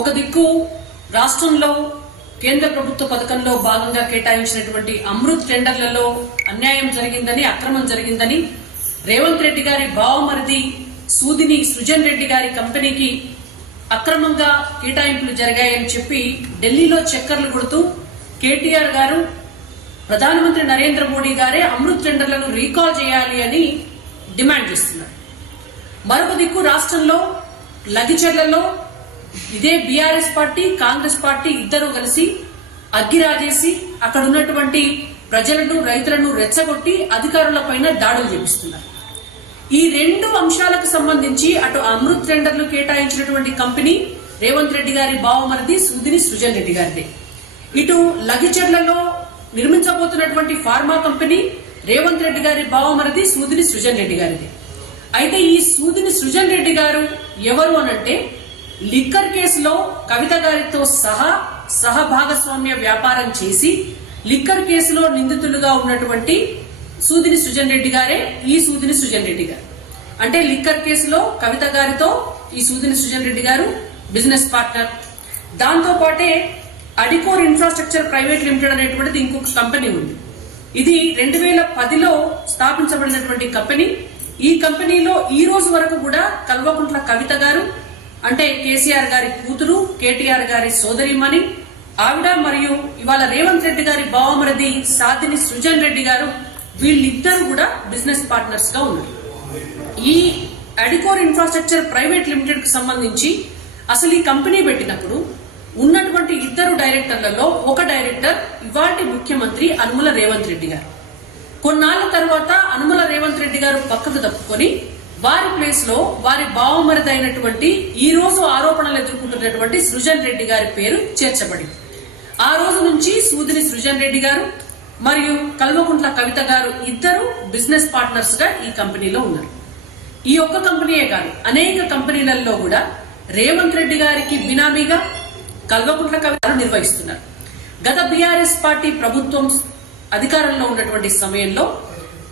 ఒక దిక్కు రాష్ట్రంలో కేంద్ర ప్రభుత్వ పథకంలో భాగంగా కేటాయించినటువంటి అమృత్ టెండర్లలో అన్యాయం జరిగిందని, అక్రమం జరిగిందని, రేవంత్ రెడ్డి గారి బావమరిది సూదిని సృజన్ రెడ్డి గారి కంపెనీకి అక్రమంగా కేటాయింపులు జరిగాయని చెప్పి ఢిల్లీలో చక్కర్లు కొడుతూ కేటీఆర్ గారు ప్రధానమంత్రి నరేంద్ర మోడీ గారే అమృత్ టెండర్లను రీకాల్ చేయాలి అని డిమాండ్ చేస్తున్నారు. మరొక దిక్కు రాష్ట్రంలో లగిచెర్లలో ఇదే బీఆర్ఎస్ పార్టీ, కాంగ్రెస్ పార్టీ ఇద్దరు కలిసి అగ్గిరాజేసి అక్కడ ఉన్నటువంటి ప్రజలను, రైతులను రెచ్చగొట్టి అధికారులపైన దాడులు చేపిస్తున్నారు. ఈ రెండు అంశాలకు సంబంధించి అటు అమృత్ టెండర్లు కేటాయించినటువంటి కంపెనీ రేవంత్ రెడ్డి గారి బావమరిది సూదిని సృజన్ రెడ్డి గారిది. ఇటు లగిచెర్లలో నిర్మించబోతున్నటువంటి ఫార్మా కంపెనీ రేవంత్ రెడ్డి గారి బావమరిది సూదిని సృజన్ రెడ్డి గారిది. అయితే ఈ సూదిని సృజన్ రెడ్డి గారు ఎవరు అనంటే లిక్కర్ కేసులో కవిత గారితో సహా భాగస్వామ్య వ్యాపారం చేసి లిక్కర్ కేసులో నిందితులుగా ఉన్నటువంటి సూదిని సృజన్ రెడ్డి గారే ఈ సూదిని సృజన్ రెడ్డి గారు. అంటే లిక్కర్ కేసులో కవిత గారితో ఈ సూదిని సృజన్ రెడ్డి గారు బిజినెస్ పార్ట్నర్. దాంతో పాటే అడికోర్ ఇన్ఫ్రాస్ట్రక్చర్ ప్రైవేట్ లిమిటెడ్ అనేటువంటిది ఇంకొక కంపెనీ ఉంది. ఇది 2010లో స్థాపించబడినటువంటి కంపెనీ. ఈ కంపెనీలో ఈ రోజు వరకు కూడా కల్వకుంట్ల కవిత గారు అంటే కేసీఆర్ గారి కూతురు, కేటీఆర్ గారి సోదరిమణి ఆవిడ మరియు ఇవాళ రేవంత్ రెడ్డి గారి బావమరిది సాదిని సృజన్ రెడ్డి గారు వీళ్ళిద్దరూ కూడా బిజినెస్ పార్ట్నర్స్ గా ఉన్నారు. ఈ అడికోర్ ఇన్ఫ్రాస్ట్రక్చర్ ప్రైవేట్ లిమిటెడ్ కు సంబంధించి అసలు ఈ కంపెనీ పెట్టినప్పుడు ఉన్నటువంటి ఇద్దరు డైరెక్టర్లలో ఒక డైరెక్టర్ ఇవాల్టి ముఖ్యమంత్రి అనుముల రేవంత్ రెడ్డి గారు. కొన్నాళ్ల తర్వాత అనుముల రేవంత్ రెడ్డి గారు పక్కకు తప్పుకొని వారి ప్లేస్ లో వారి బావమరిది అయినటువంటి ఈ రోజు ఆరోపణలు ఎదుర్కొంటున్నటువంటి సృజన్ రెడ్డి గారి పేరు చేర్చబడింది. ఆ రోజు నుంచి సూదిని సృజన్ రెడ్డి గారు మరియు కల్వకుంట్ల కవిత గారు ఇద్దరు బిజినెస్ పార్ట్నర్స్ గా ఈ కంపెనీలో ఉన్నారు. ఈ ఒక్క కంపెనీయే కాదు, అనేక కంపెనీలలో కూడా రేవంత్ రెడ్డి గారికి బినామీగా కల్వకుంట్ల కవిత నిర్వహిస్తున్నారు. గత బీఆర్ఎస్ పార్టీ ప్రభుత్వం అధికారంలో ఉన్నటువంటి సమయంలో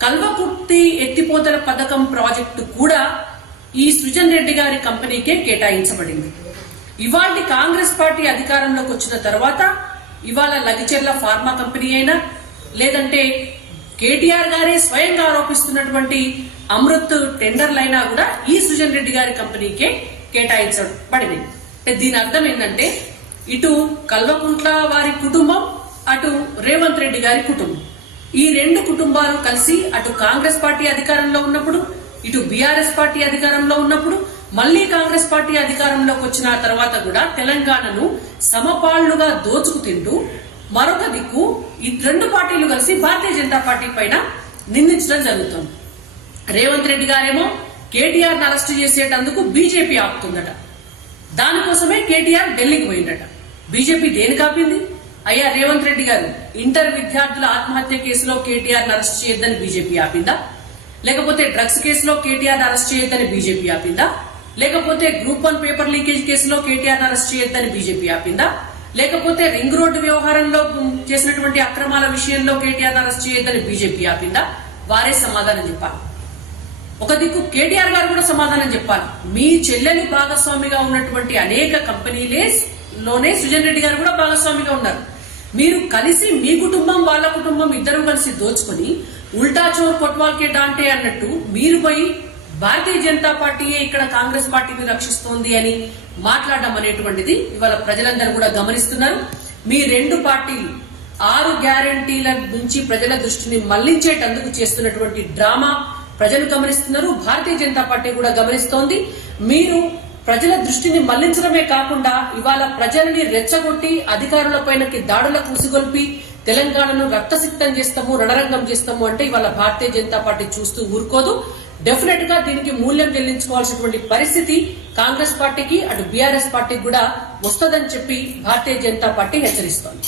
కల్వకుర్తి ఎత్తిపోతల పథకం ప్రాజెక్టు కూడా ఈ సృజన్ రెడ్డి గారి కంపెనీకే కేటాయించబడింది. ఇవాళ కాంగ్రెస్ పార్టీ అధికారంలోకి వచ్చిన తర్వాత ఇవాళ లగిచెర్ల ఫార్మా కంపెనీ అయినా లేదంటే కేటీఆర్ గారే స్వయంగా ఆరోపిస్తున్నటువంటి అమృత్ టెండర్లైనా కూడా ఈ సృజన్ రెడ్డి గారి కంపెనీకే కేటాయించబడింది. దీని అర్థం ఏంటంటే ఇటు కల్వకుంట్ల వారి కుటుంబం, అటు రేవంత్ రెడ్డి గారి కుటుంబం, ఈ రెండు కుటుంబాలు కలిసి అటు కాంగ్రెస్ పార్టీ అధికారంలో ఉన్నప్పుడు, ఇటు బీఆర్ఎస్ పార్టీ అధికారంలో ఉన్నప్పుడు, మళ్లీ కాంగ్రెస్ పార్టీ అధికారంలోకి వచ్చిన తర్వాత కూడా తెలంగాణను సమపాళ్లుగా దోచుకు తింటూ మరొక దిక్కు ఈ రెండు పార్టీలు కలిసి భారతీయ జనతా పార్టీ పైన నిందించడం జరుగుతుంది. రేవంత్ రెడ్డి గారేమో కేటీఆర్ ను అరెస్టు చేసేటందుకు బీజేపీ ఆపుతుందట. దానికోసమే కేటీఆర్ ఢిల్లీకి పోయిందట. బీజేపీ దేనికి ఆపింది? అయ్యా రేవంత్ రెడ్డి గారు, ఇంటర్ విద్యార్థుల ఆత్మహత్య కేసులో కేటీఆర్ ను అరెస్ట్ చేయొద్దని బీజేపీ ఆపిందా? లేకపోతే డ్రగ్స్ కేసులో కేటీఆర్ ను అరెస్ట్ చేయొద్దని బీజేపీ ఆపిందా? లేకపోతే గ్రూప్ 1 పేపర్ లీకేజ్ కేసులో కేటీఆర్ ను అరెస్ట్ చేయొద్దని బీజేపీ ఆపిందా? లేకపోతే రింగ్ రోడ్డు వ్యవహారంలో చేసినటువంటి అక్రమాల విషయంలో కేటీఆర్ ను అరెస్ట్ చేయొద్దని బీజేపీ ఆపిందా? వారే సమాధానం చెప్పాలి. ఒక దిక్కు కేటీఆర్ గారు కూడా సమాధానం చెప్పాలి. మీ చెల్లెలు భాగస్వామిగా ఉన్నటువంటి అనేక కంపెనీలోనే సృజన్ రెడ్డి గారు కూడా భాగస్వామిగా ఉన్నారు. మీరు కలిసి మీ కుటుంబం వాళ్ళ కుటుంబం ఇద్దరు కలిసి దోచుకుని ఉల్టా చోర్ కొట్వాల్కే డాంటే అన్నట్టు మీరు పోయి భారతీయ జనతా పార్టీయే ఇక్కడ కాంగ్రెస్ పార్టీని రక్షిస్తోంది అని మాట్లాడడం అనేటువంటిది ఇవాళ ప్రజలందరూ కూడా గమనిస్తున్నారు. మీ రెండు పార్టీలు 6 గ్యారంటీల నుంచి ప్రజల దృష్టిని మళ్లించేటందుకు చేస్తున్నటువంటి డ్రామా ప్రజలు గమనిస్తున్నారు. భారతీయ జనతా పార్టీ కూడా గమనిస్తోంది. మీరు ప్రజల దృష్టిని మళ్లించడమే కాకుండా ఇవాళ ప్రజల్ని రెచ్చగొట్టి అధికారులపైనకి దాడులకు ఉసిగొల్పి తెలంగాణను రక్తసిక్తం చేస్తాము, రణరంగం చేస్తాము అంటే ఇవాళ భారతీయ జనతా పార్టీ చూస్తూ ఊరుకోదు. డెఫినెట్ గా దీనికి మూల్యం చెల్లించుకోవాల్సినటువంటి పరిస్థితి కాంగ్రెస్ పార్టీకి, అటు బీఆర్ఎస్ పార్టీకి కూడా వస్తుందని చెప్పి భారతీయ జనతా పార్టీ హెచ్చరిస్తోంది.